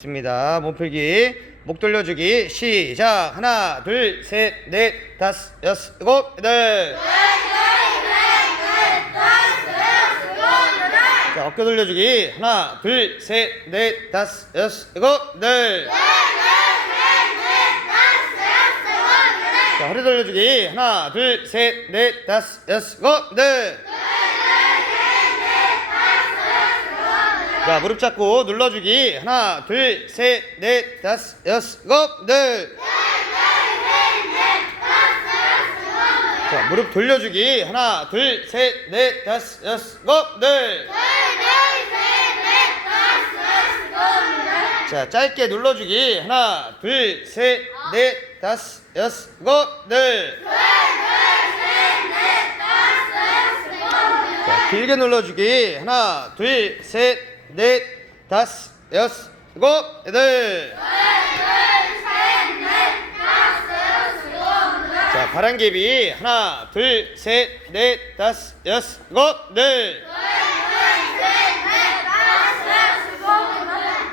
있습니다. 몸풀기, 목 돌려주기, 시작. 하나, 둘, 셋, 넷, 다섯, 여섯, 일곱, 여덟. 자, 어깨 돌려주기. 하나, 둘, 셋, 넷, 다섯, 여섯, 일곱, 여덟. 자, 허리 돌려주기. 하나, 둘, 셋, 넷, 다섯, 여섯, 일곱, 여덟. 자, 무릎 잡고 눌러주기. 하나, 둘, 셋, 넷, 다섯, 여섯, 일곱, 넷. 자, 무릎 돌려주기. 하나, 둘, 셋, 넷, 다섯, 여섯, 일곱, 넷. 자, 짧게 눌러주기. 하나, 둘, 셋, 넷, 다섯, 여섯, 일곱, 넷. 자, 길게 눌러주기. 하나, 둘, 셋, 넷, 다섯, 여섯, 일곱, 여덟. 자, 바람개비. 하나, 둘, 셋, 넷, 다섯, 여섯, 일곱, 여덟.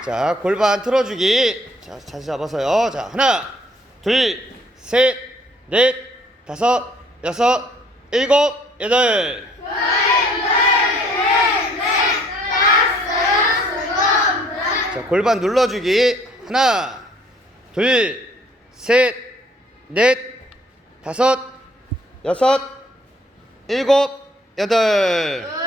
자, 골반 틀어주기. 자, 자세 잡아서요. 자, 하나, 둘, 셋, 넷, 다섯, 여섯, 일곱, 여덟. 골반 눌러주기. 하나, 둘, 셋, 넷, 다섯, 여섯, 일곱, 여덟.